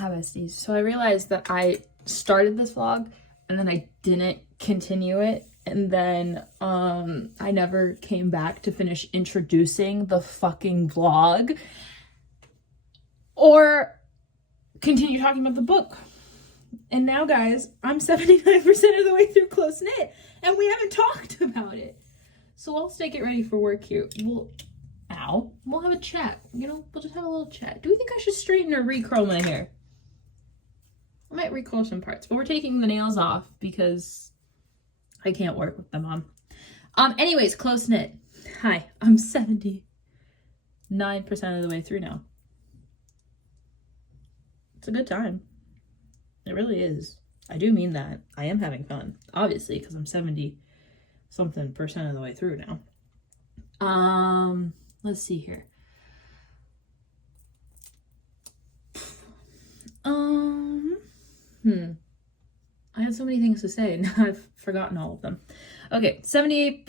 Hi besties. So I realized that I started this vlog and then I didn't continue it, and then I never came back to finish introducing the fucking vlog or continue talking about the book. And now guys, I'm 79% of the way through Close Knit and we haven't talked about it. So whilst I get ready for work here, we'll have a chat. You know, we'll just have a little chat. Do we think I should straighten or recurl my hair? I might recurl some parts, but we're taking the nails off because I can't work with them on. Anyways, Close Knit. Hi, I'm 79% of the way through now. It's a good time. It really is. I do mean that. I am having fun, obviously, because I'm 70-something% of the way through now. Let's see here. I had so many things to say and I've forgotten all of them. Okay, 70,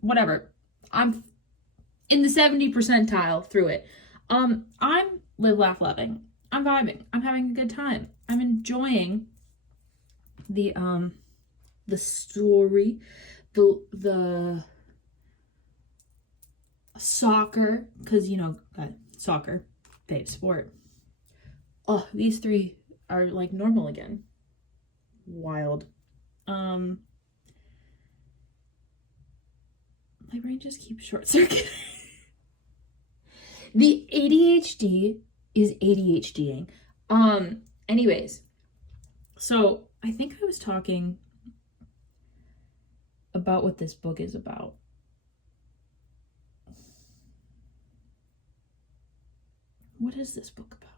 whatever. I'm in the 70 percentile through it. I'm live, laugh, loving. I'm vibing. I'm having a good time. I'm enjoying the story, the soccer, because, you know, soccer, babe, sport. Oh, these three are like normal again. Wild. My brain just keeps short circuiting. The ADHD is ADHDing. Anyways, so I think I was talking about what this book is about. What is this book about?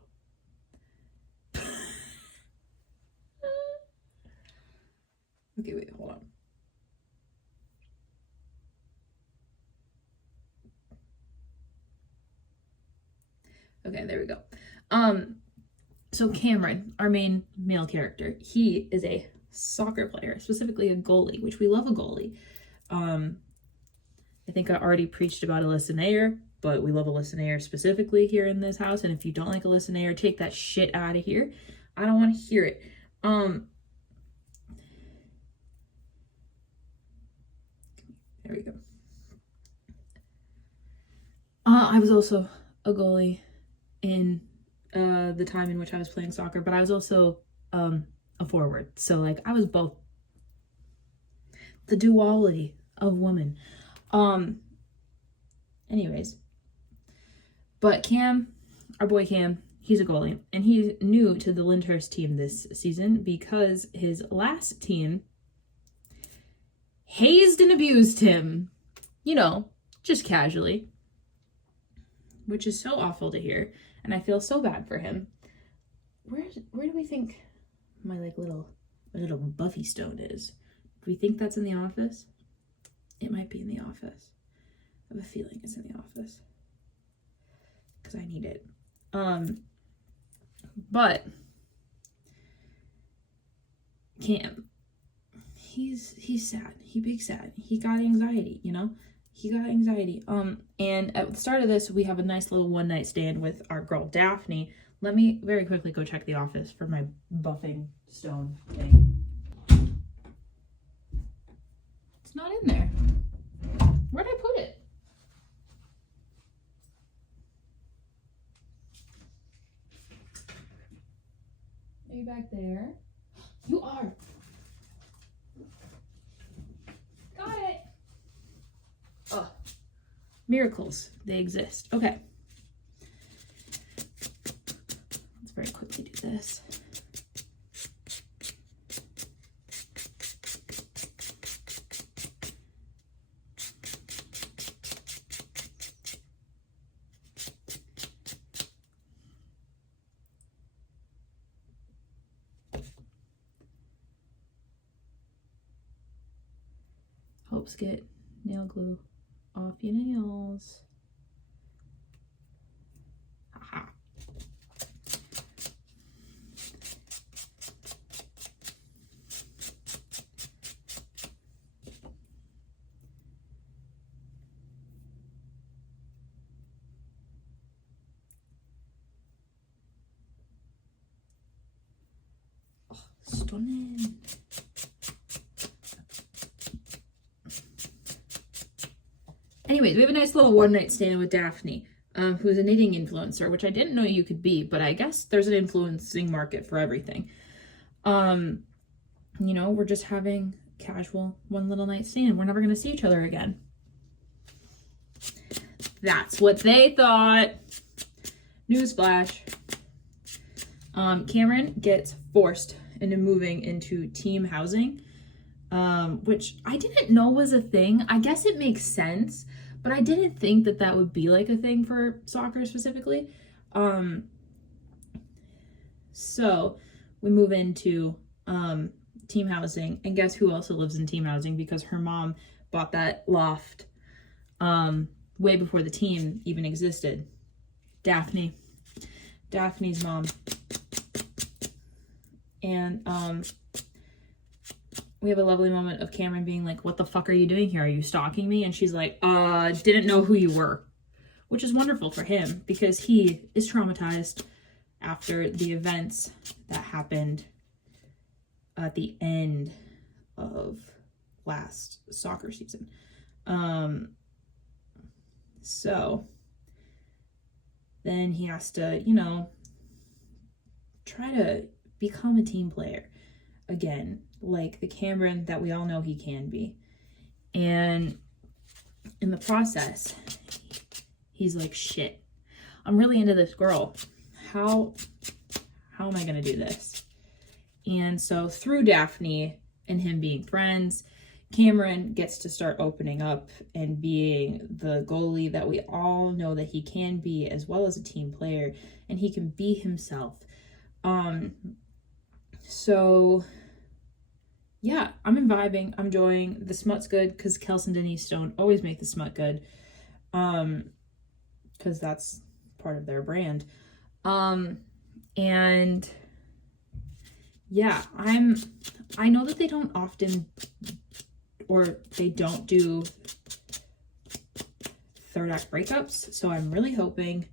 Okay, wait, hold on. Okay, there we go. So Cameron, our main male character, he is a soccer player, specifically a goalie, which we love a goalie. I think I already preached about Alyssa Nair, but we love Alyssa Nair specifically here in this house. And if you don't like Alyssa Nair, take that shit out of here. I don't want to hear it. There we go. I was also a goalie in the time in which I was playing soccer, but I was also a forward. So like I was both. The duality of woman. Anyways. But Cam, our boy Cam, he's a goalie, and he's new to the Lyndhurst team this season because his last team hazed and abused him, you know, just casually, which is so awful to hear, and I feel so bad for him. Where do we think my little Buffy stone is? Do we think that's in the office? It might be in the office. I have a feeling it's in the office because I need it. But Cam, he's sad. He big sad. He got anxiety, you know? He got anxiety. And at the start of this, we have a nice little one-night stand with our girl Daphne. Let me very quickly go check the office for my buffing stone thing. It's not in there. Where'd I put it? Are you back there? You are. Got it. Oh, miracles. They exist. Okay. Let's very quickly do this. Helps get nail glue off your nails. Haha. stunning. Anyways, we have a nice little one-night stand with Daphne, who's a knitting influencer, which I didn't know you could be, but I guess there's an influencing market for everything. You know, we're just having casual one little night stand. We're never going to see each other again. That's what they thought. Newsflash. Cameron gets forced into moving into team housing, which I didn't know was a thing. I guess it makes sense, but I didn't think that that would be like a thing for soccer specifically. So we move into team housing, and guess who also lives in team housing, because her mom bought that loft way before the team even existed. Daphne's mom. And we have a lovely moment of Cameron being like, what the fuck are you doing here? Are you stalking me? And she's like, didn't know who you were, which is wonderful for him because he is traumatized after the events that happened at the end of last soccer season. So then he has to, you know, try to become a team player again, like the Cameron that we all know he can be. And in the process, he's like, shit, I'm really into this girl. How am I gonna do this? And so through Daphne and him being friends, Cameron gets to start opening up and being the goalie that we all know that he can be, as well as a team player, and he can be himself. So yeah, I'm vibing. I'm enjoying. The smut's good because Kels and Denise don't always make the smut good, because that's part of their brand. And yeah, I know that they don't often, or they don't do third act breakups, so I'm really hoping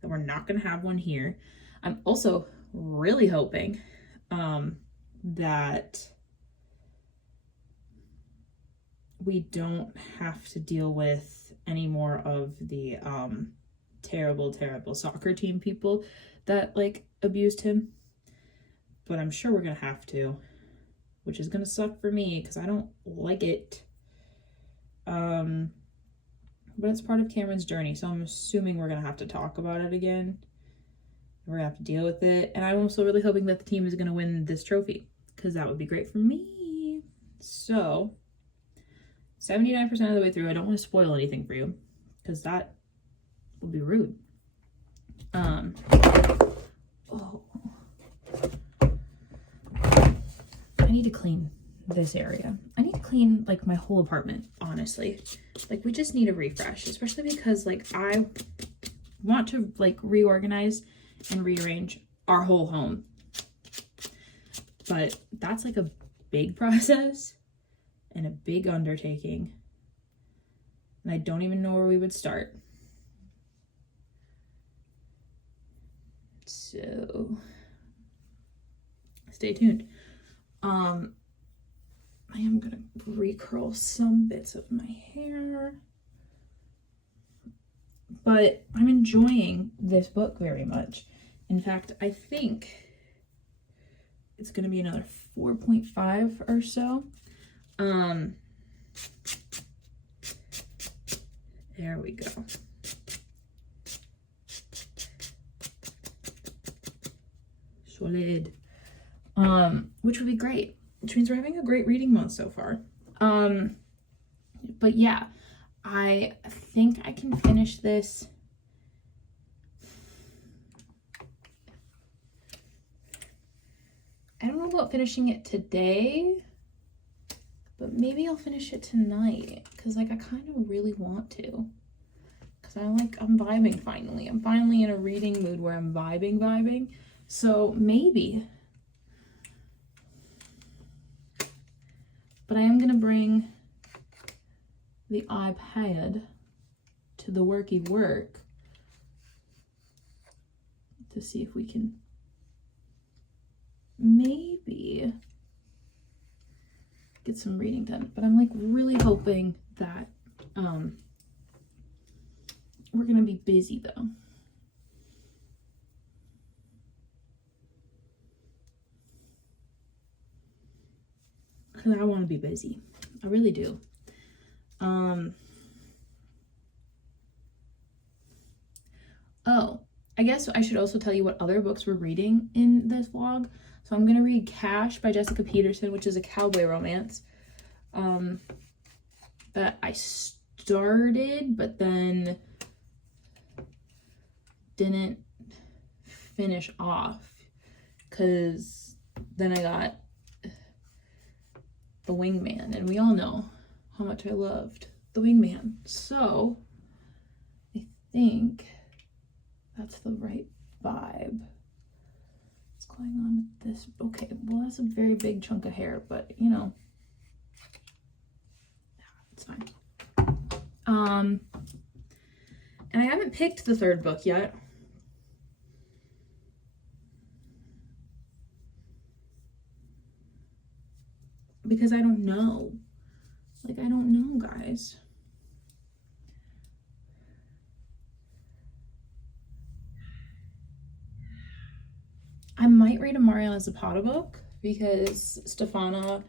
that we're not going to have one here. I'm also really hoping that we don't have to deal with any more of the terrible soccer team people that like abused him, but I'm sure we're gonna have to, which is gonna suck for me because I don't like it. But it's part of Cameron's journey, so I'm assuming we're gonna have to talk about it again. We're gonna have to deal with it, and I'm also really hoping that the team is gonna win this trophy because that would be great for me. So 79% of the way through. I don't want to spoil anything for you because that would be rude. Oh, I need to clean this area. I need to clean like my whole apartment, honestly. Like we just need a refresh, especially because like I want to like reorganize and rearrange our whole home. But that's like a big process and a big undertaking. And I don't even know where we would start. So stay tuned. I am gonna recurl some bits of my hair. But I'm enjoying this book very much. In fact, I think it's gonna be another 4.5 or so. There we go. Solid. Which would be great. Which means we're having a great reading month so far. But yeah, I think I can finish this. I don't know about finishing it today, but maybe I'll finish it tonight because like I kind of really want to, because I'm vibing finally. I'm finally in a reading mood where I'm vibing. So maybe. But I am gonna bring the iPad to the worky work to see if we can maybe get some reading done. But I'm like really hoping that we're gonna be busy though. Because I want to be busy. I really do. Oh, I guess I should also tell you what other books we're reading in this vlog. So I'm going to read Cash by Jessica Peterson, which is a cowboy romance that I started, but then didn't finish off because then I got The Wingman, and we all know how much I loved The Wingman. So I think that's the right vibe. What's going on with this? Okay, well, that's a very big chunk of hair, but you know, it's fine. And I haven't picked the third book yet. Because I don't know. Like, I don't know, guys. I might read a Mariana Zapata book because Stefana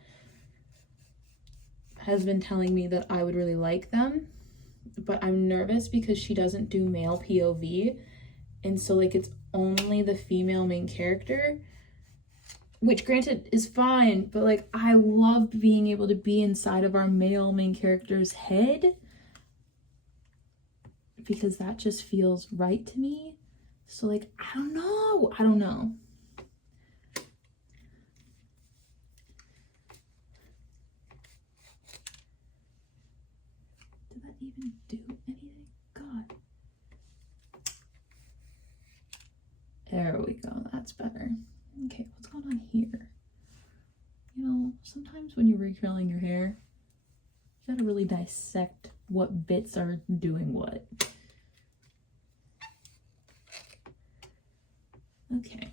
has been telling me that I would really like them, but I'm nervous because she doesn't do male POV, and so like it's only the female main character, which granted is fine, but like I loved being able to be inside of our male main character's head because that just feels right to me. So like I don't know. Even do anything? God. There we go. That's better. Okay, what's going on here? You know, sometimes when you're recurling your hair, you gotta really dissect what bits are doing what. Okay.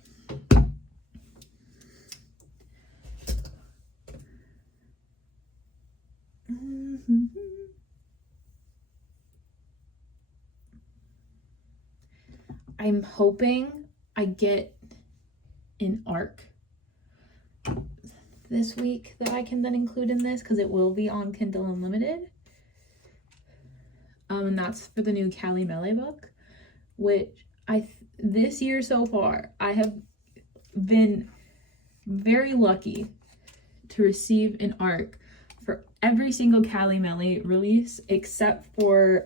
I'm hoping I get an arc this week that I can then include in this because it will be on Kindle Unlimited. And that's for the new Callie Mele book, which this year so far, I have been very lucky to receive an arc for every single Callie Mele release except for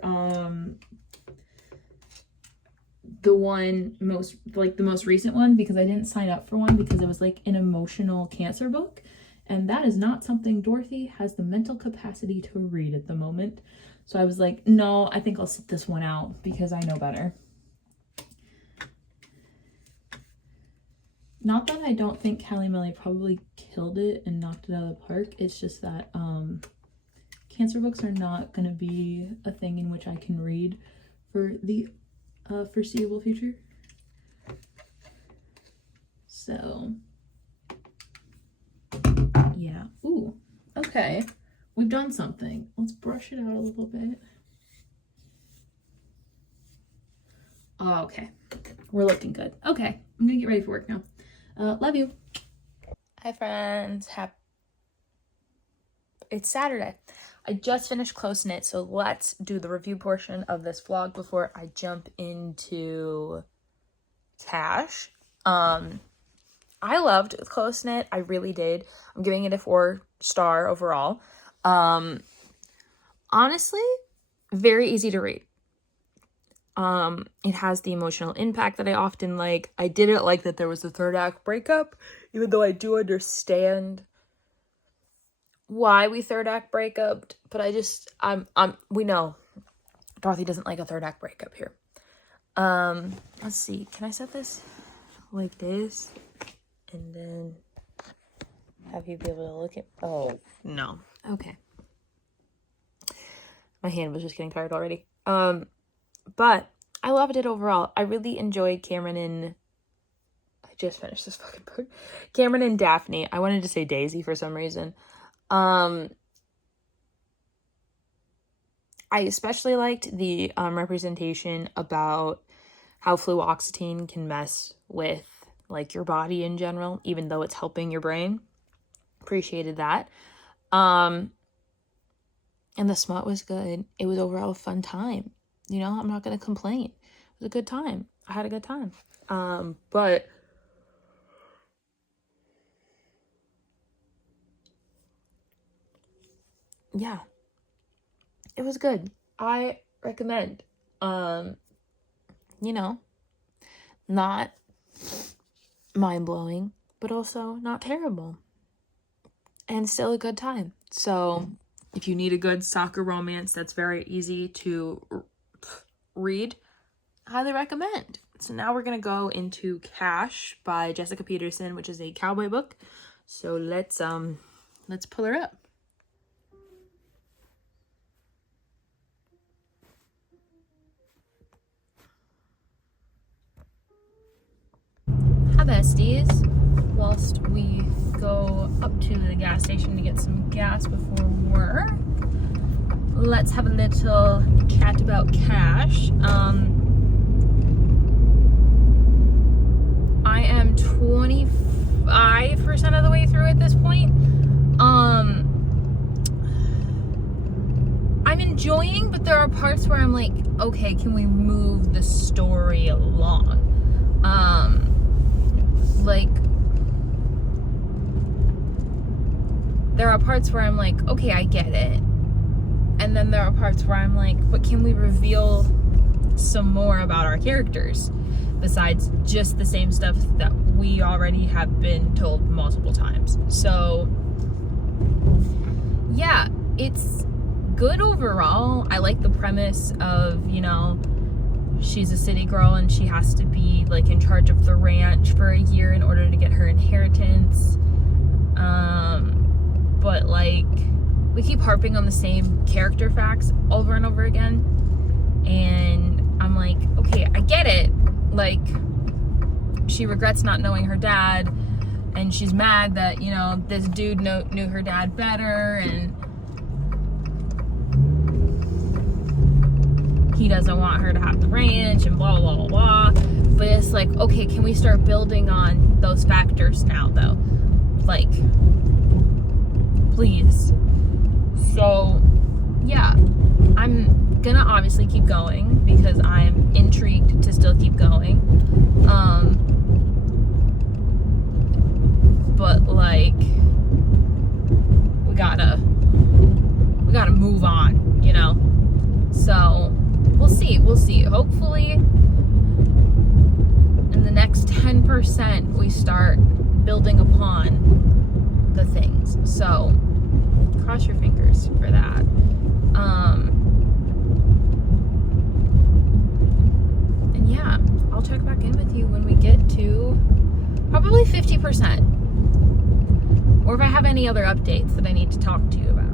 the most recent one, because I didn't sign up for one because it was like an emotional cancer book, and that is not something Dorothy has the mental capacity to read at the moment. So I was like, no, I think I'll sit this one out because I know better. Not that I don't think Callie Mele probably killed it and knocked it out of the park. It's just that cancer books are not going to be a thing in which I can read for the foreseeable future. So yeah. Ooh, okay, we've done something. Let's brush it out a little bit. Oh, okay, we're looking good. Okay, I'm gonna get ready for work now. Love you. Hi friends, it's Saturday. I just finished Close Knit, so let's do the review portion of this vlog before I jump into Cash. I loved Close Knit. I really did. I'm giving it a 4-star overall. Honestly, very easy to read. It has the emotional impact that I often like. I didn't like that there was a third act breakup, even though I do understand why we third act breakup, but we know Dorothy doesn't like a third act breakup here. Let's see, can I set this like this and then have you be able to look at, oh no, okay, my hand was just getting tired already. But I loved it overall. I really enjoyed Cameron and I just finished this fucking book. Cameron and Daphne. I wanted to say Daisy for some reason. I especially liked the representation about how fluoxetine can mess with like your body in general, even though it's helping your brain. Appreciated that. And the smut was good. It was overall a fun time. You know, I'm not going to complain. It was a good time. I had a good time. But yeah, it was good. I recommend. You know, not mind-blowing, but also not terrible. And still a good time. So if you need a good soccer romance that's very easy to read, highly recommend. So now we're going to go into Cash by Jessica Peterson, which is a cowboy book. So let's pull her up. Hi besties. Whilst we go up to the gas station to get some gas before work, let's have a little chat about Cash. I am 25% of the way through at this point. I'm enjoying, but there are parts where I'm like, okay, can we move the story along? Like, there are parts where I'm like, okay, I get it. And then there are parts where I'm like, but can we reveal some more about our characters besides just the same stuff that we already have been told multiple times? So yeah, it's good overall. I like the premise of, you know, she's a city girl and she has to be like in charge of the ranch for a year in order to get her inheritance. But like, we keep harping on the same character facts over and over again. And I'm like, okay, I get it. Like, she regrets not knowing her dad, and she's mad that, you know, this dude knew her dad better, and he doesn't want her to have the ranch, and blah, blah, blah, blah. But it's like, okay, can we start building on those factors now, though? Like, please. So, yeah, I'm gonna obviously keep going because I'm intrigued to still keep going. But like, we gotta move on, you know? So, we'll see. Hopefully, in the next 10%, we start building upon the things. So, cross your fingers for that. And yeah, I'll check back in with you when we get to probably 50%. Or if I have any other updates that I need to talk to you about.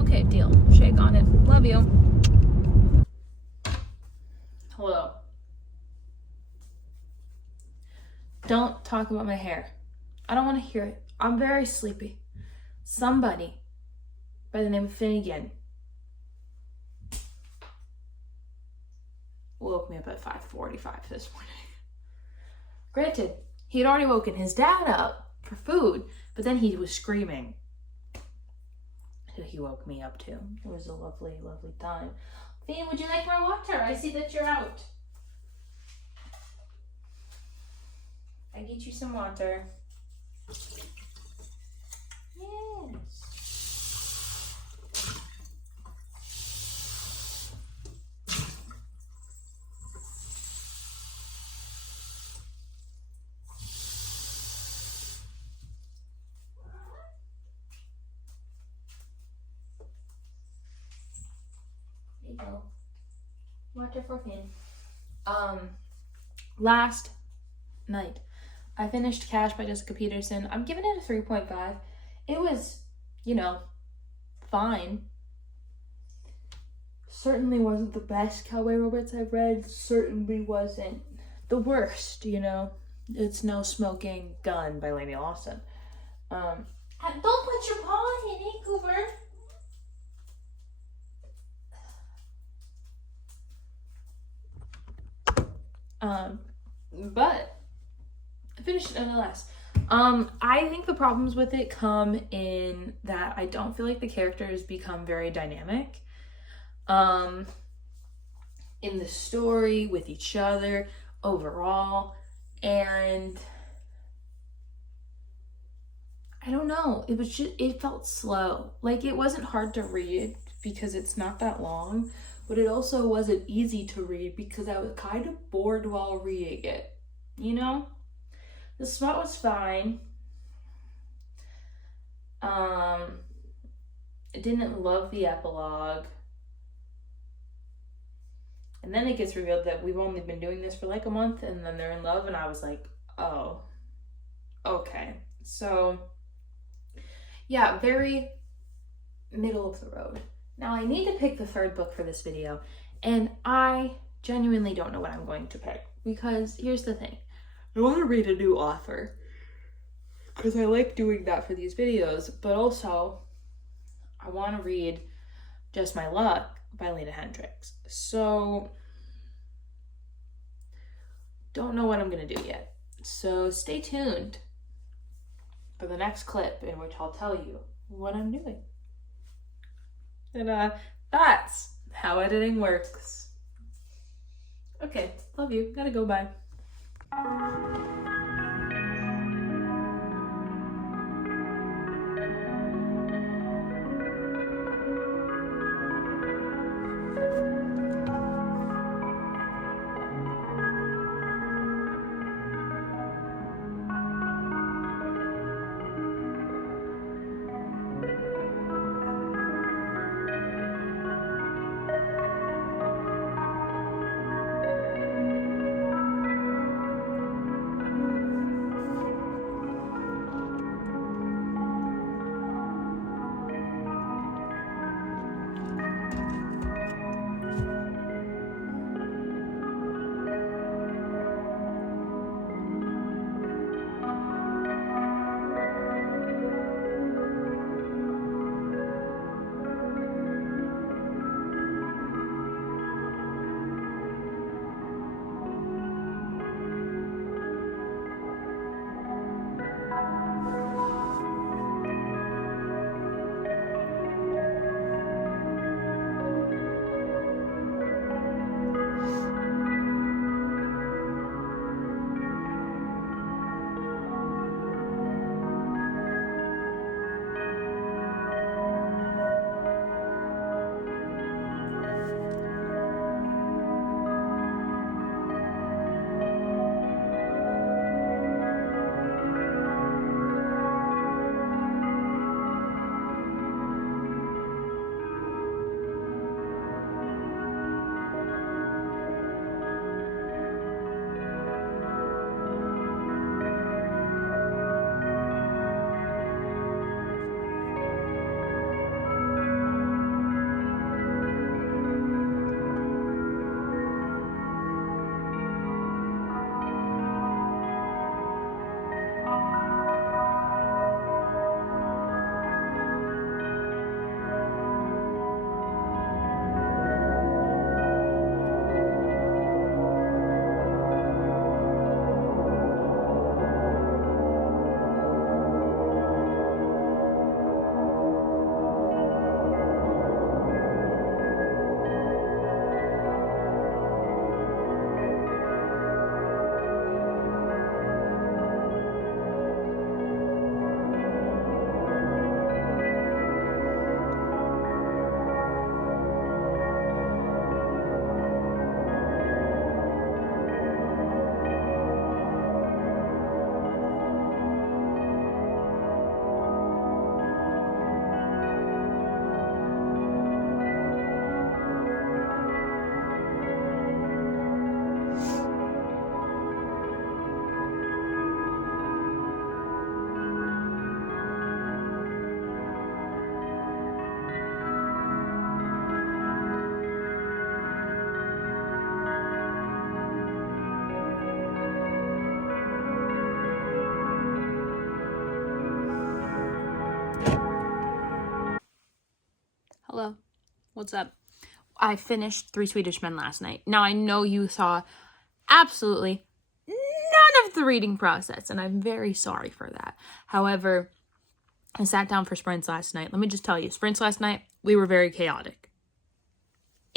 Okay, deal. Shake on it. Love you. Hello. Don't talk about my hair. I don't want to hear it. I'm very sleepy. Somebody by the name of Finnegan woke me up at 5:45 this morning. Granted, he had already woken his dad up for food, but then he was screaming. So he woke me up too. It was a lovely, lovely time. Finn, would you like more water? I see that you're out. I get you some water. Yes. There you go. Water for Finn. Last night, I finished Cash by Jessica Peterson. I'm giving it a 3.5. It was, you know, fine. Certainly wasn't the best cowboy romance I've read. Certainly wasn't the worst, you know. It's No Smoking Gun by Lady Lawson. Don't put your paw in it, Cooper. But I finished it nonetheless. I think the problems with it come in that I don't feel like the characters become very dynamic. In the story, with each other, overall, and I don't know, it felt slow. Like, it wasn't hard to read because it's not that long, but it also wasn't easy to read because I was kind of bored while reading it, you know? The smut was fine. I didn't love the epilogue. And then it gets revealed that we've only been doing this for like a month, and then they're in love, and I was like, oh, okay. So, yeah, very middle of the road. Now, I need to pick the third book for this video, and I genuinely don't know what I'm going to pick, because here's the thing. I want to read a new author, because I like doing that for these videos, but also, I want to read Just My Luck by Lena Hendricks. So, don't know what I'm going to do yet. So, stay tuned for the next clip in which I'll tell you what I'm doing. And that's how editing works. Okay, love you. Gotta go, bye. What's up? I finished 3 Swedish Men last night. Now, I know you saw absolutely none of the reading process, and I'm very sorry for that. However, I sat down for sprints last night. Let me just tell you, sprints last night, we were very chaotic.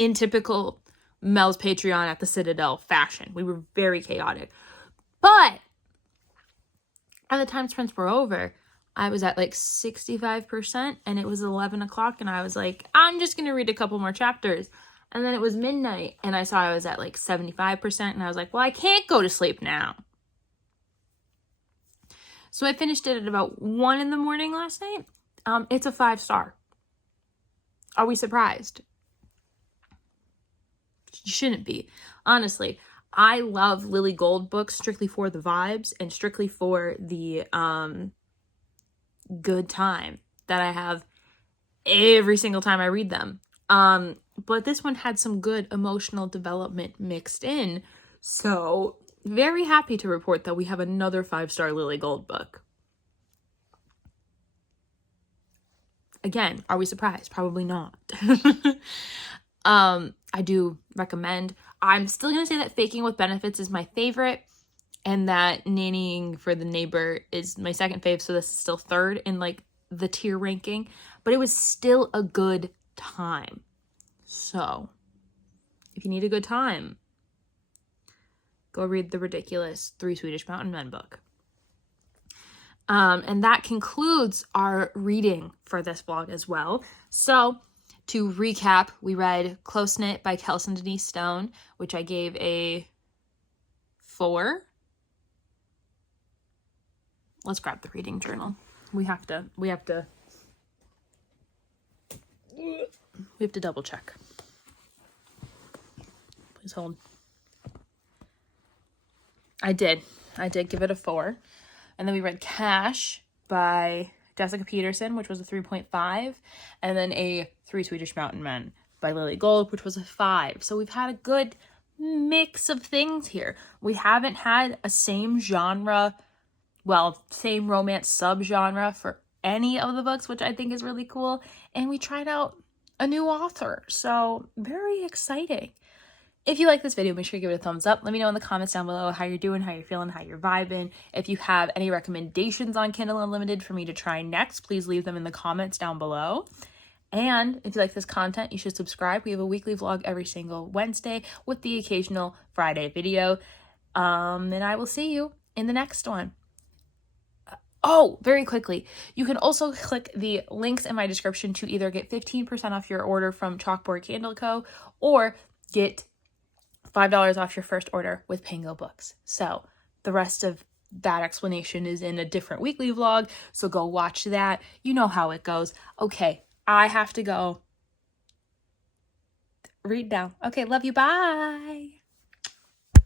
In typical Mel's Patreon at the Citadel fashion, we were very chaotic. But by the time sprints were over, I was at like 65%, and it was 11 o'clock, and I was like, I'm just going to read a couple more chapters. And then it was midnight, and I saw I was at like 75%, and I was like, well, I can't go to sleep now. So I finished it at about 1 in the morning last night. It's a 5-star. Are we surprised? You shouldn't be. Honestly, I love Lily Gold books strictly for the vibes and strictly for the good time that I have every single time I read them. But this one had some good emotional development mixed in. So very happy to report that we have another 5-star Lily Gold book. Again, are we surprised? Probably not. I do recommend. I'm still going to say that Faking with Benefits is my favorite, and that Nannying for the Neighbor is my second fave, so this is still third in like the tier ranking, but it was still a good time. So if you need a good time, go read the ridiculous 3 Swedish Mountain Men book. And that concludes our reading for this vlog as well. So to recap, we read Close Knit by Kels and Denise Stone, which I gave a 4. Let's grab the reading journal. We have to double check. Please hold. I did give it a 4. And then we read Cash by Jessica Peterson, which was a 3.5. And then a 3 Swedish Mountain Men by Lily Gold, which was a 5. So we've had a good mix of things here. We haven't had a same romance subgenre for any of the books, which I think is really cool. And we tried out a new author. So very exciting. If you like this video, make sure you give it a thumbs up. Let me know in the comments down below how you're doing, how you're feeling, how you're vibing. If you have any recommendations on Kindle Unlimited for me to try next, please leave them in the comments down below. And if you like this content, you should subscribe. We have a weekly vlog every single Wednesday with the occasional Friday video. And I will see you in the next one. Oh, very quickly, you can also click the links in my description to either get 15% off your order from Chalkboard Candle Co. or get $5 off your first order with Pango Books. So the rest of that explanation is in a different weekly vlog, so go watch that. You know how it goes. Okay, I have to go read now. Okay, love you. Bye.